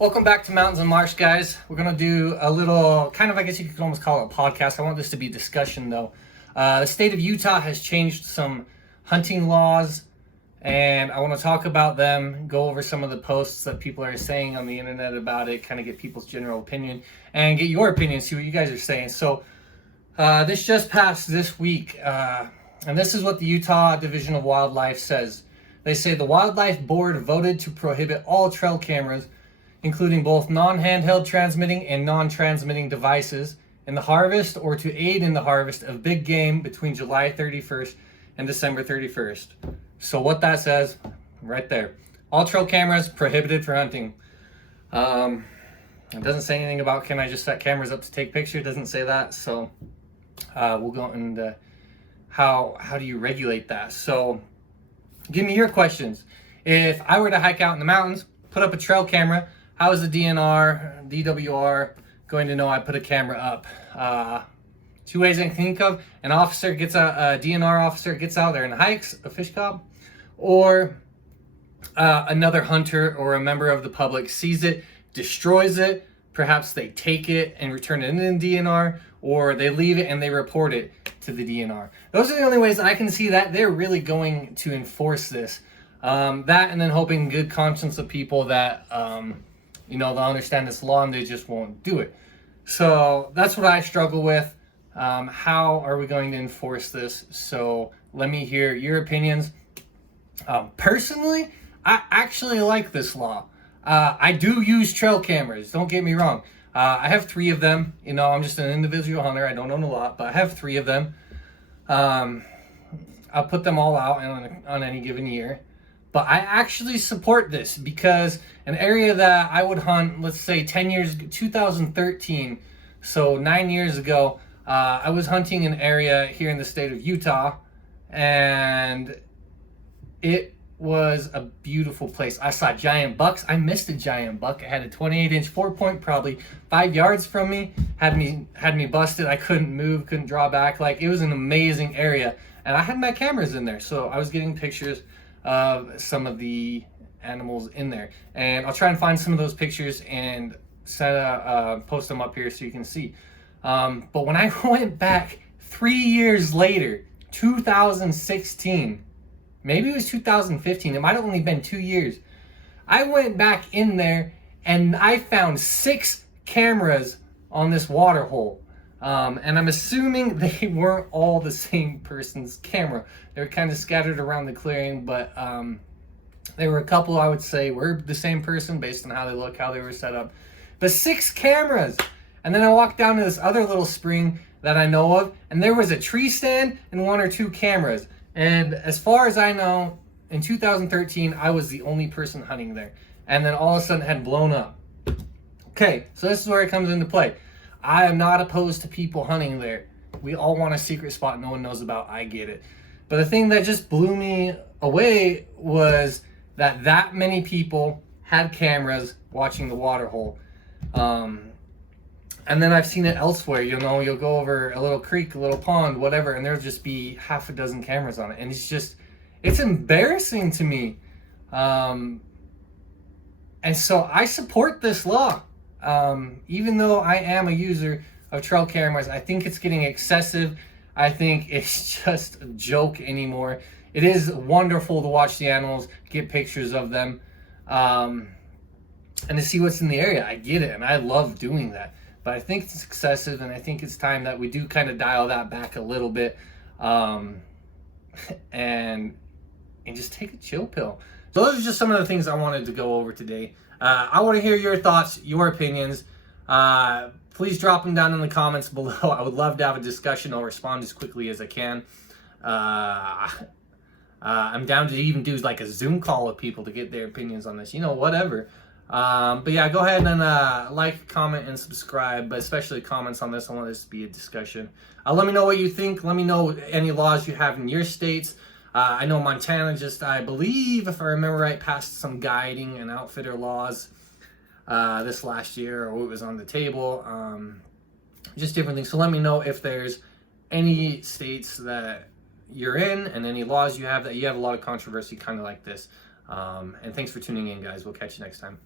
Welcome back to Mountains and Marsh, guys. We're going to do a little, kind of, I guess you could almost call it a podcast. I want this to be discussion, though. The state of Utah has changed some hunting laws, and I want to talk about them, go over some of the posts that people are saying on the internet about it, kind of get people's general opinion, and get your opinion, see what you guys are saying. So, this just passed this week, and this is what the Utah Division of Wildlife says. They say the Wildlife Board voted to prohibit all trail cameras, including both non-handheld transmitting and non-transmitting devices, in the harvest or to aid in the harvest of big game between July 31st and December 31st. So what that says, right there. All trail cameras prohibited for hunting. It doesn't say anything about can I just set cameras up to take pictures. It doesn't say that. So we'll go into how do you regulate that. So give me your questions. If I were to hike out in the mountains, put up a trail camera, how is the DWR going to know I put a camera up? Two ways I can think of. An officer gets a DNR officer gets out there and hikes, a fish cop, or another hunter or a member of the public sees it, destroys it. Perhaps they take it and return it in the DNR, or they leave it and they report it to the DNR. Those are the only ways I can see that they're really going to enforce this. That, and then hoping good conscience of people that they'll understand this law and they just won't do it. So that's what I struggle with. How are we going to enforce this? So let me hear your opinions. Personally, I actually like this law. I do use trail cameras, don't get me wrong. I have 3 of them. I'm just an individual hunter. I don't own a lot, but I have 3 of them. I'll put them all out on any given year. But I actually support this because an area that I would hunt, let's say 2013, so 9 years ago, I was hunting an area here in the state of Utah, and it was a beautiful place. I saw giant bucks. I missed a giant buck. I had a 28-inch 4-point, probably 5 yards from me, had me busted. I couldn't move, couldn't draw back. Like, it was an amazing area, and I had my cameras in there, so I was getting pictures of some of the animals in there, and I'll try and find some of those pictures and post them up here so you can see. But when I went back 3 years later, 2016, maybe it was 2015, it might have only been 2 years, I went back in there and I found 6 cameras on this water hole. And I'm assuming they weren't all the same person's camera. They were kind of scattered around the clearing, but there were a couple I would say were the same person based on how they look, how they were set up. But 6 cameras! And then I walked down to this other little spring that I know of, and there was a tree stand and 1 or 2 cameras. And as far as I know, in 2013, I was the only person hunting there. And then all of a sudden it had blown up. Okay, so this is where it comes into play. I am not opposed to people hunting there. We all want a secret spot no one knows about. I get it. But the thing that just blew me away was that many people had cameras watching the water hole. And then I've seen it elsewhere. You'll go over a little creek, a little pond, whatever, and there'll just be half a dozen cameras on it. And it's embarrassing to me. And so I support this law. Even though I am a user of trail cameras, I think it's getting excessive. I think it's just a joke anymore. It is wonderful to watch the animals, get pictures of them, and to see what's in the area. I get it, and I love doing that. But I think it's excessive, and I think it's time that we do kind of dial that back a little bit, and just take a chill pill. So those are just some of the things I wanted to go over today. I want to hear your thoughts, your opinions. Please drop them down in the comments below. I would love to have a discussion. I'll respond as quickly as I can. I'm down to even do like a Zoom call with people to get their opinions on this. Whatever. But yeah, go ahead and like, comment, and subscribe. But especially comments on this. I want this to be a discussion. Let me know what you think. Let me know any laws you have in your states. I know Montana just, I believe, if I remember right, passed some guiding and outfitter laws this last year, or it was on the table. Just different things. So let me know if there's any states that you're in and any laws you have that you have a lot of controversy kind of like this. And thanks for tuning in, guys. We'll catch you next time.